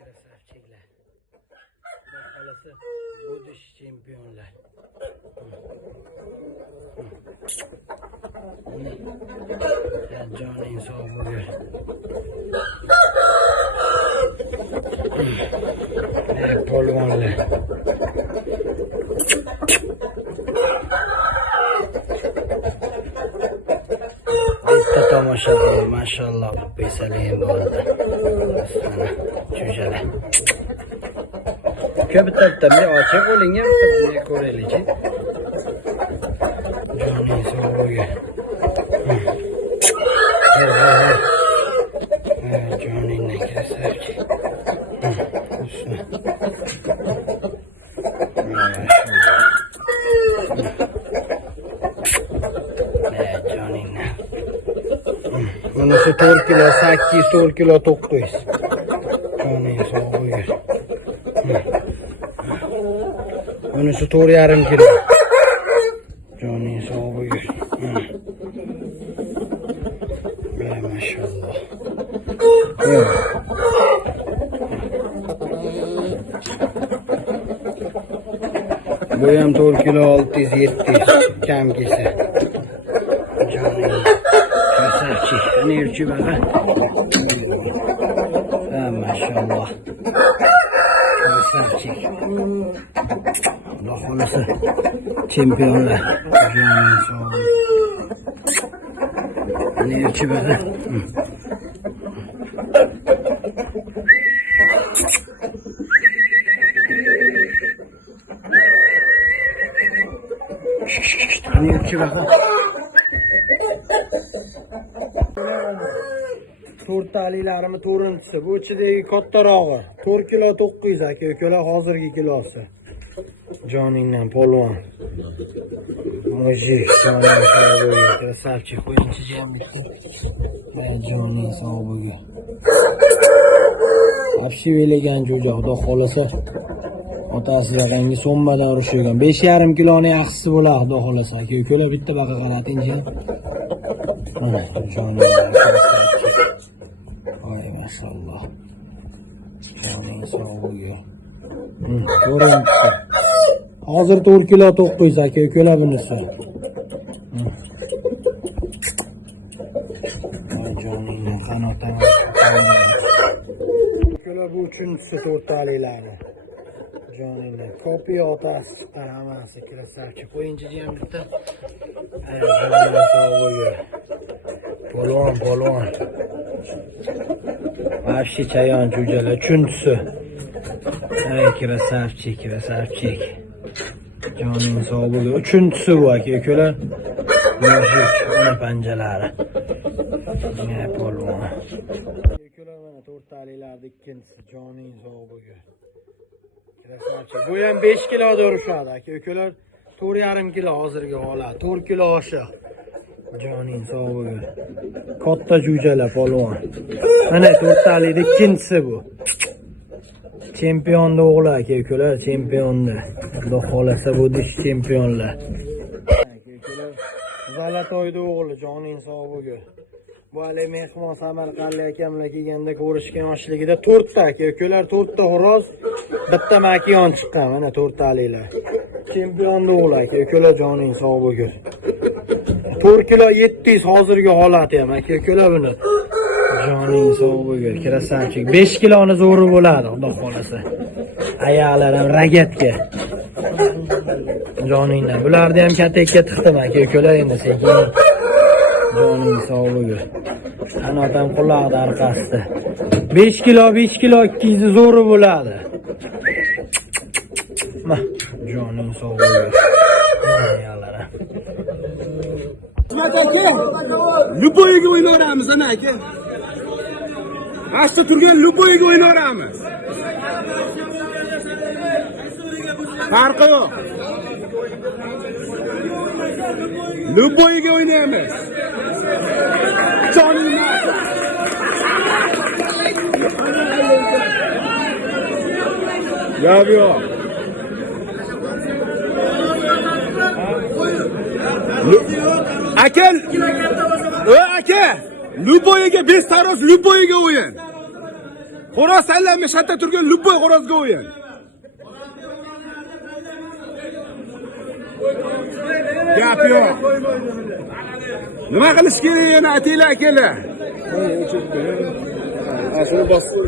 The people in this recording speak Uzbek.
krasavchiklar. Xohlasa bo'dish chempionlar. Joning sog' bo'lgur. Polvonlar. Bitta tomosha, mashalloh, besalayim bo'ldi. Jo'jalar. Bitta bir ochiq bo'lingan, bitta ko'raylik. Joning sog' bo'lgur. Joningni krasavchik. Joningni. Bunisi 4 kilo 8, 4 kilo 9. Joning sog' bo'lgur. Bunisi 4,5 kilo. Joning sog' bo'lgur. Maşallah. Bu ham 4 kilo 600-700 kam kelsa. Joning krasavchik. Ana yurchi baqa. Maşallah. Krasavchik. Xudo xolasa chempionlar. Joning sog' ana yurchi baqa. To'rttalilarimi to'rinchisi. Bu ichidagi kattarog'i 4 kilo 900 aka ukalar hozirgi kilosi. Joningdan polvon. Mujik, joning sog' bo'lgur. Krasavchik qo'yinchi jamlikda. Joning sog' bo'lgur. Apshivelagan jo'ja, xudo xolasa. Otasi yaqinga sommadan urishgan. 5,5 kiloning yaxshisi bo'ladi, xudo xolasa. Aka ukalar bitta baqa qarating-chi. Mana joning. Voy maşallah. Joning sog' bo'lgur. To'rinchisi. Hozir 4 kilo 900 aka ukalar bunisi. Joningni qanotan. Ukalar bu uchinchisi to'rttalilarni. Joningni kopiya otasi hammasi krasavchik. Qo'yinchi ham bitta. Joning sog' bo'lgur. Polvon. Vahshiy chayon jo'jalar uchinchisi. Krasavchik. Joning sog' bo'lgur. Uchinchisi bu aka ukalar. Mujik, ona panjalari. Polvon. Ukalar mana to'rttalilarda ikkinchisi. Joning sog' bo'lgur. Krasavchik. Bu ham 5 kiloda urishadi aka ukalar. 4,5 kilo hozirgi holat. 4 kilo oshiq. Joning sog' bo'lgur. Katta jo'jalar polvon. Mana to'rttalikda ikkinchisi bu. Chempionda o'g'li aka ukalar, chempionda. Xudo xolasa bu dish chempionlar. Aka ukalar Zalatoyda o'g'li, joning sog' bo'lgur. Bu hali mehmon Samarqandlik akamlar kelganda ko'rishgan yoshligida 4 ta aka ukalar, 4 ta xo'roz, bitta makiyon chiqqan. Mana to'rttaliklar. Chempionda o'g'li aka ukalar, joning sog' bo'lgur. 4 kilo 700 hozirgi holati ham aka ukalar buni. Joning sog' bo'lgur. Krasavchik. 5 kiloni zo'ri bo'ladi, xudo xolasa. Oyoqlar ham ragatga. Joningdan. Bularni ham katta-katta tiqdim aka ukalar endi sekin. Joning sog' bo'lgur. Qanotam quloqda orqasida. 5 kilo 200 zo'ri bo'ladi. Joning sog' bo'lgur. Oyoqlar. Luboyga o'ynayveramiz ana aka. Asta turgan Luboyga o'ynayveramiz. Farqi yo'q. Luboyga o'ynaymiz. Joningni. Yo'q. Aka, aka, Luboyga 5 taroz Luboyga o'yin. Xo'roz tanlanmish, hatto turgan любой xo'rozga o'yin. Gap yo'q. Nima qilish kerak yana aytinglar akalar. Asli bosib